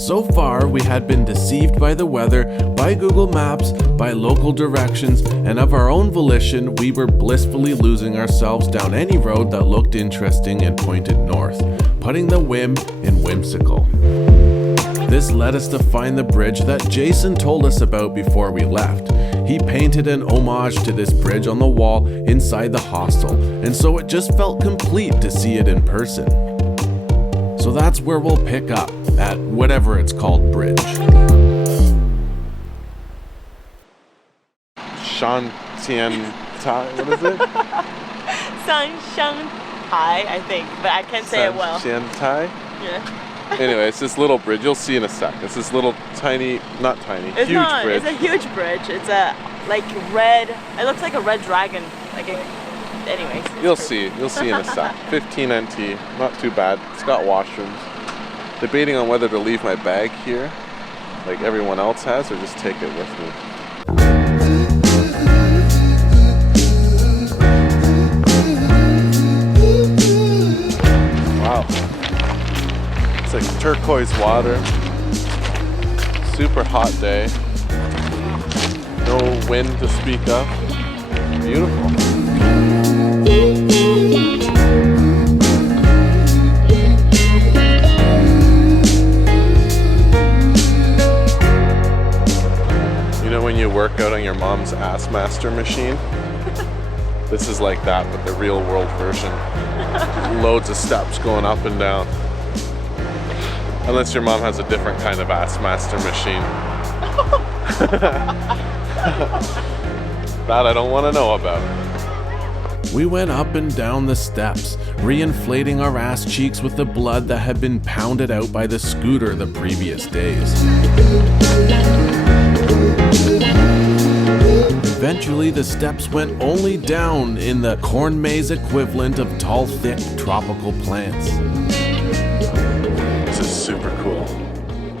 So far, we had been deceived by the weather, by Google Maps, by local directions, and of our own volition, we were blissfully losing ourselves down any road that looked interesting and pointed north, putting the whim in whimsical. This led us to find the bridge that Jason told us about before we left. He painted an homage to this bridge on the wall inside the hostel, and so it just felt complete to see it in person. So that's where we'll pick up, at whatever it's called bridge. Sanxiantai, what is it? Sanxiantai, I think, but I can't say it well. Sanxiantai? Yeah. Anyway, it's this little bridge. You'll see in a sec. It's this little tiny, not tiny, It's huge not, bridge. It's a huge bridge. It's a like red. It looks like a red dragon. Anyways. You'll see in a sec. 15 NT, not too bad. It's got washrooms. Debating on whether to leave my bag here, like everyone else has, or just take it with me. Wow. It's like turquoise water. Super hot day. No wind to speak of. Beautiful. You know when you work out on your mom's Ass Master machine? This is like that, but the real world version. Loads of steps going up and down. Unless your mom has a different kind of Ass Master machine. That I don't want to know about. We went up and down the steps, reinflating our ass cheeks with the blood that had been pounded out by the scooter the previous days. Eventually, the steps went only down in the corn maze equivalent of tall, thick tropical plants. This is super cool.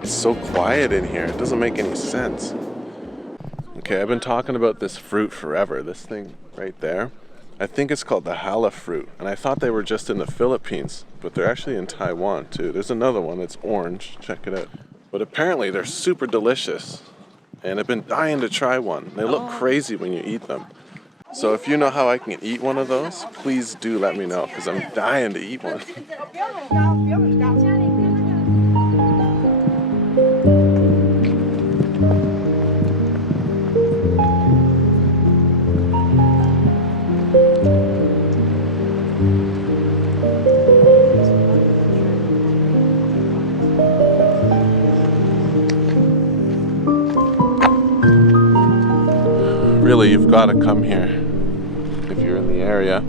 It's so quiet in here. It doesn't make any sense. Okay, I've been talking about this fruit forever. This thing right there. I think it's called the hala fruit. And I thought they were just in the Philippines, but they're actually in Taiwan too. There's another one that's orange. Check it out. But apparently they're super delicious. And I've been dying to try one. They look crazy when you eat them. So if you know how I can eat one of those, please do let me know, because I'm dying to eat one. Really, you've got to come here if you're in the area.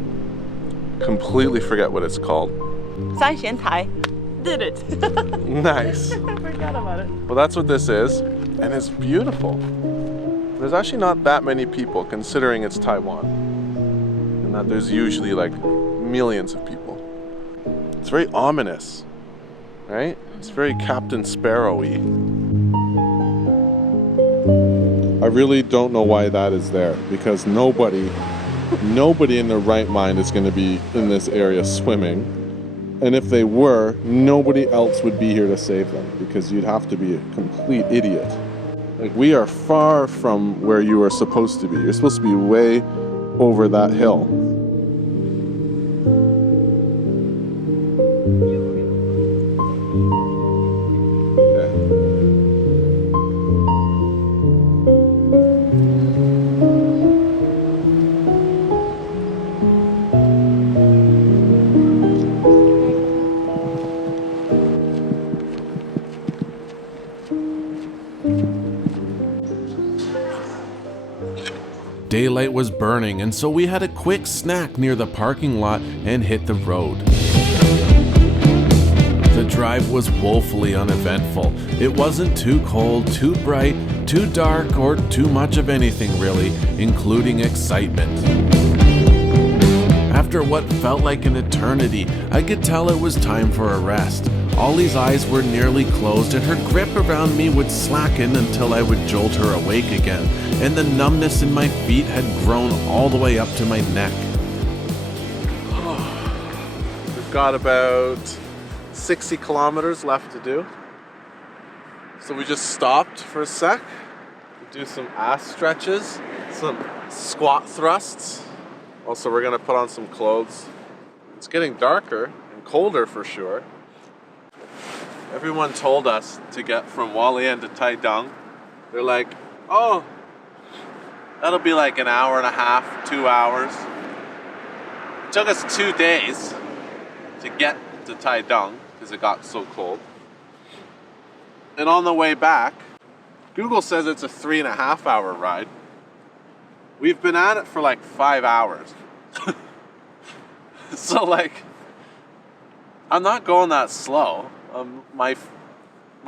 Completely forget what it's called. Sanxiantai. Did it. Nice. I forgot about it. Well, that's what this is, and it's beautiful. There's actually not that many people, considering it's Taiwan, and that there's usually like millions of people. It's very ominous, right? It's very Captain Sparrow-y. I really don't know why that is there, because nobody in their right mind is going to be in this area swimming. And if they were, nobody else would be here to save them, because you'd have to be a complete idiot. Like, we are far from where you are supposed to be. You're supposed to be way over that hill. Daylight was burning, and so we had a quick snack near the parking lot and hit the road. The drive was woefully uneventful. It wasn't too cold, too bright, too dark, or too much of anything really, including excitement. After what felt like an eternity, I could tell it was time for a rest. Ollie's eyes were nearly closed and her grip around me would slacken until I would jolt her awake again, and the numbness in my feet had grown all the way up to my neck. We've got about 60 kilometers left to do. So we just stopped for a sec, do some ass stretches, some squat thrusts. Also, we're gonna put on some clothes. It's getting darker and colder for sure. Everyone told us to get from Hualien to Taitung. They're like, oh, that'll be like an hour and a half, 2 hours. It took us 2 days to get to Taitung because it got so cold. And on the way back, Google says it's a 3.5 hour ride. We've been at it for like 5 hours. So like, I'm not going that slow. My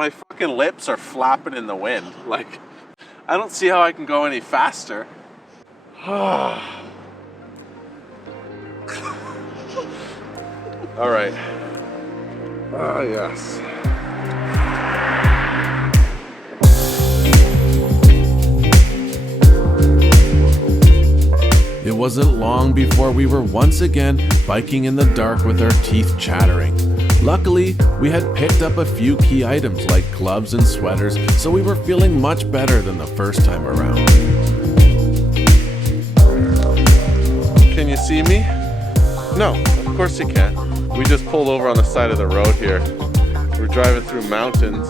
fucking lips are flapping in the wind. Like, I don't see how I can go any faster. All right. Ah, yes. It wasn't long before we were once again biking in the dark with our teeth chattering. Luckily, we had picked up a few key items like gloves and sweaters, so we were feeling much better than the first time around. Can you see me? No, of course you can't. We just pulled over on the side of the road here. We're driving through mountains.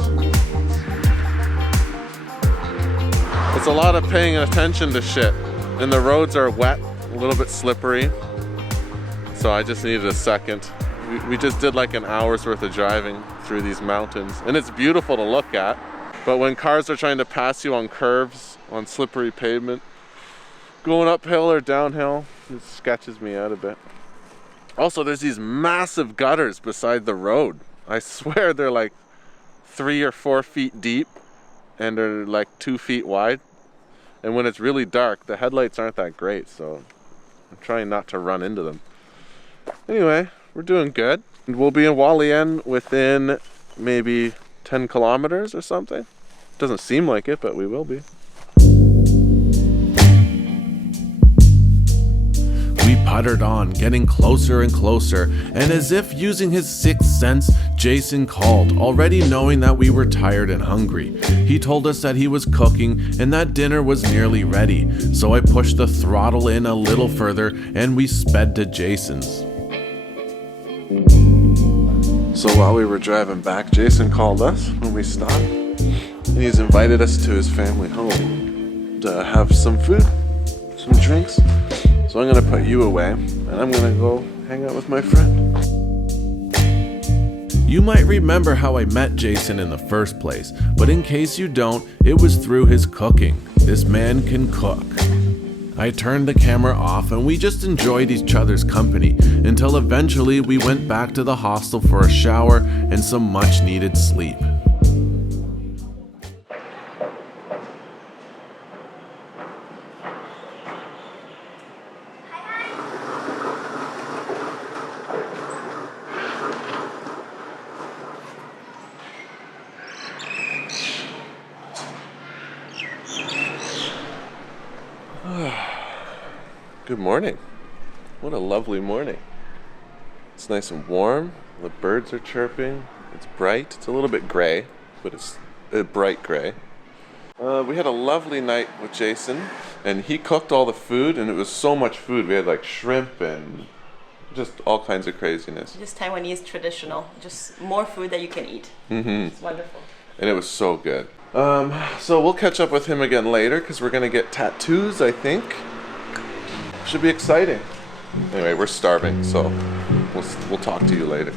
It's a lot of paying attention to shit. And the roads are wet, a little bit slippery. So I just needed a second. We just did like an hour's worth of driving through these mountains. And it's beautiful to look at. But when cars are trying to pass you on curves, on slippery pavement, going uphill or downhill, it sketches me out a bit. Also, there's these massive gutters beside the road. I swear they're like 3 or 4 feet deep and they're like 2 feet wide. And when it's really dark, the headlights aren't that great, so I'm trying not to run into them. Anyway, we're doing good. And we'll be in Hualien within maybe 10 kilometers or something. Doesn't seem like it, but we will be. We puttered on, getting closer and closer, and as if using his sixth sense, Jason called, already knowing that we were tired and hungry. He told us that he was cooking and that dinner was nearly ready, so I pushed the throttle in a little further and we sped to Jason's. So while we were driving back, Jason called us when we stopped, and he's invited us to his family home to have some food, some drinks. So I'm gonna put you away, and I'm gonna go hang out with my friend. You might remember how I met Jason in the first place, but in case you don't, it was through his cooking. This man can cook. I turned the camera off and we just enjoyed each other's company until eventually we went back to the hostel for a shower and some much needed sleep. Good morning. What a lovely morning. It's nice and warm. The birds are chirping. It's bright. It's a little bit gray, but it's a bright gray. We had a lovely night with Jason, and he cooked all the food, and it was so much food. We had like shrimp and just all kinds of craziness. Just Taiwanese traditional. Just more food that you can eat. Mm-hmm. It's wonderful. And it was so good. So we'll catch up with him again later because we're gonna get tattoos, I think. Should be exciting. Anyway, we're starving, so we'll talk to you later.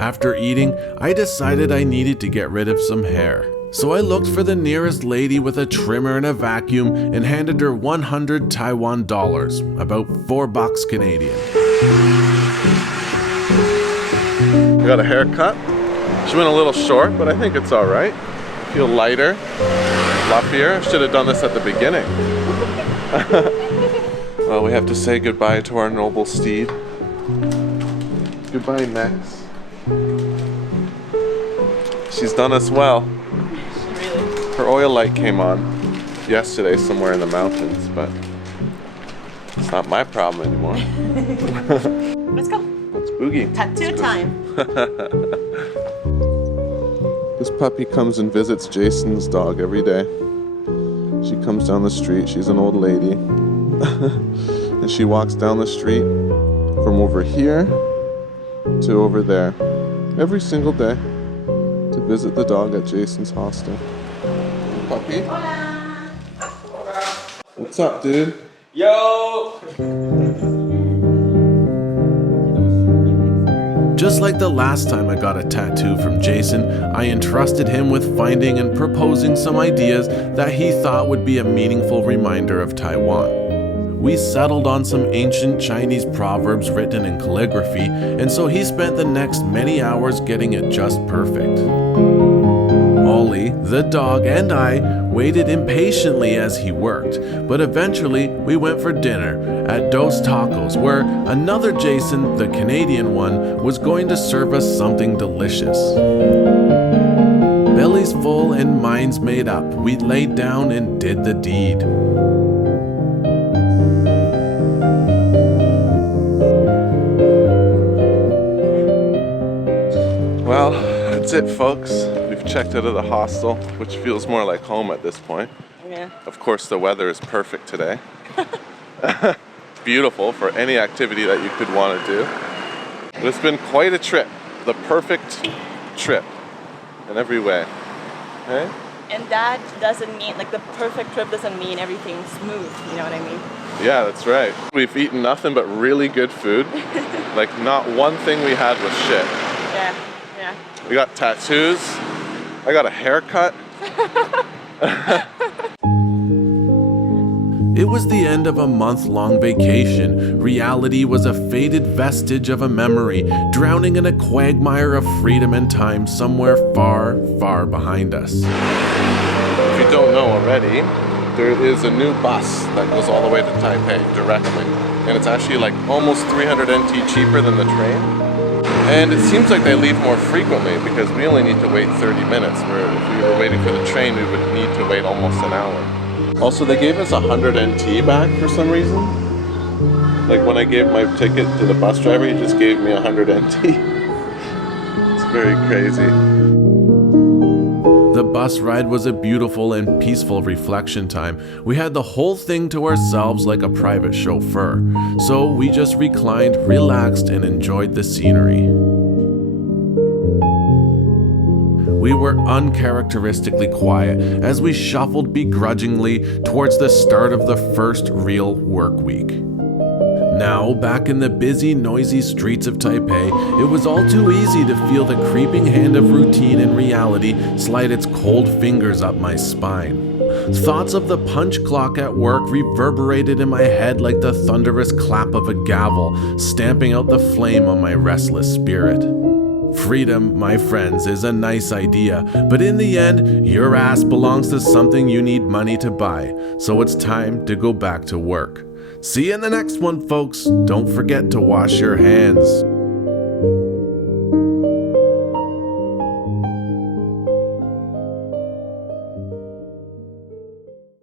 After eating, I decided I needed to get rid of some hair. So I looked for the nearest lady with a trimmer and a vacuum and handed her 100 Taiwan dollars, about $4 Canadian. We got a haircut. She went a little short, but I think it's all right. I feel lighter, fluffier. Should have done this at the beginning. Well, we have to say goodbye to our noble steed. Goodbye, Max. She's done us well. Really? Her oil light came on yesterday somewhere in the mountains, but it's not my problem anymore. Let's go. Let's boogie. Tattoo time. This puppy comes and visits Jason's dog every day. She comes down the street. She's an old lady. And she walks down the street from over here to over there every single day to visit the dog at Jason's hostel. Puppy? What's up, dude? Yo! Just like the last time I got a tattoo from Jason, I entrusted him with finding and proposing some ideas that he thought would be a meaningful reminder of Taiwan. We settled on some ancient Chinese proverbs written in calligraphy, and so he spent the next many hours getting it just perfect. Oli, the dog, and I waited impatiently as he worked, but eventually we went for dinner at Dos Tacos, where another Jason, the Canadian one, was going to serve us something delicious. Bellies full and minds made up, we laid down and did the deed. Well, that's it, folks. We've checked out of the hostel, which feels more like home at this point. Yeah. Of course, the weather is perfect today. Beautiful for any activity that you could want to do. But it's been quite a trip. The perfect trip in every way. Hey? And that doesn't mean, like, the perfect trip doesn't mean everything's smooth, you know what I mean? Yeah, that's right. We've eaten nothing but really good food. Like, not one thing we had was shit. Yeah, yeah. We got tattoos. I got a haircut. It was the end of a month-long vacation. Reality was a faded vestige of a memory, drowning in a quagmire of freedom and time somewhere far, far behind us. If you don't know already, there is a new bus that goes all the way to Taipei directly. And it's actually like almost 300 NT cheaper than the train. And it seems like they leave more frequently because we only need to wait 30 minutes, where if we were waiting for the train, we would need to wait almost an hour. Also, they gave us 100 NT back for some reason. Like when I gave my ticket to the bus driver, he just gave me 100 NT. It's very crazy. The bus ride was a beautiful and peaceful reflection time. We had the whole thing to ourselves like a private chauffeur. So we just reclined, relaxed, and enjoyed the scenery. We were uncharacteristically quiet as we shuffled begrudgingly towards the start of the first real work week. Now, back in the busy, noisy streets of Taipei, it was all too easy to feel the creeping hand of routine and reality slide its cold fingers up my spine. Thoughts of the punch clock at work reverberated in my head like the thunderous clap of a gavel, stamping out the flame on my restless spirit. Freedom, my friends, is a nice idea, but in the end, your ass belongs to something you need money to buy, so it's time to go back to work. See you in the next one, folks. Don't forget to wash your hands.